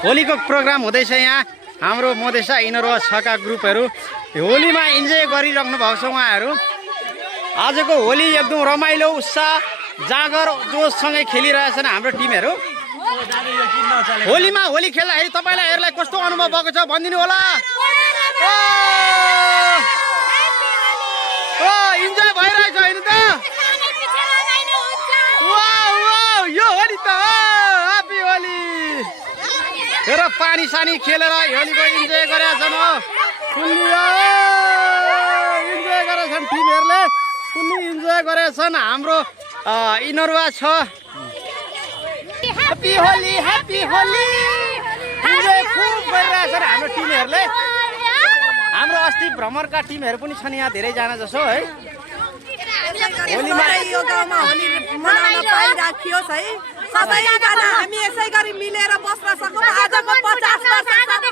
होलीको प्रोग्राम हुँदैछ यहाँ हाम्रो मधेसा इनरवा छका ग्रुपहरू होलीमा इन्जोय गरिराख्नु भएको छ उहाँहरू। आजको होली एकदम रमाइलो उत्साह जागर जोससँगै खेलिरहेछन् हाम्रो टिमहरू। होलीमा होली खेल्दाखेरि तपाईँलाई कस्तो अनुभव भएको छ भनिदिनु होला। इन्जोय भइरहेछ होइन त? यो होली त ह्यापी होली। हेर पानी सानी खेलेर होलीको इन्जोय गरेका छन्। इन्जोय गरेछन् टिमहरूले, फुल्ली इन्जोय गरेछन्। हाम्रो इनरवा छ ह्यापी होली इन्जोय खुब गरिरहेछन् हाम्रो टिमहरूले। हाम्रो अस्ति भ्रमरका टिमहरू पनि छन् यहाँ धेरैजना जसो है। होलीमा यो गाउँमा होली मनाउन पाइराखियोस् है। सबैजना हामी यसै गरी मिलेर बस्न सकौँ। आजको 50 वर्षसम्म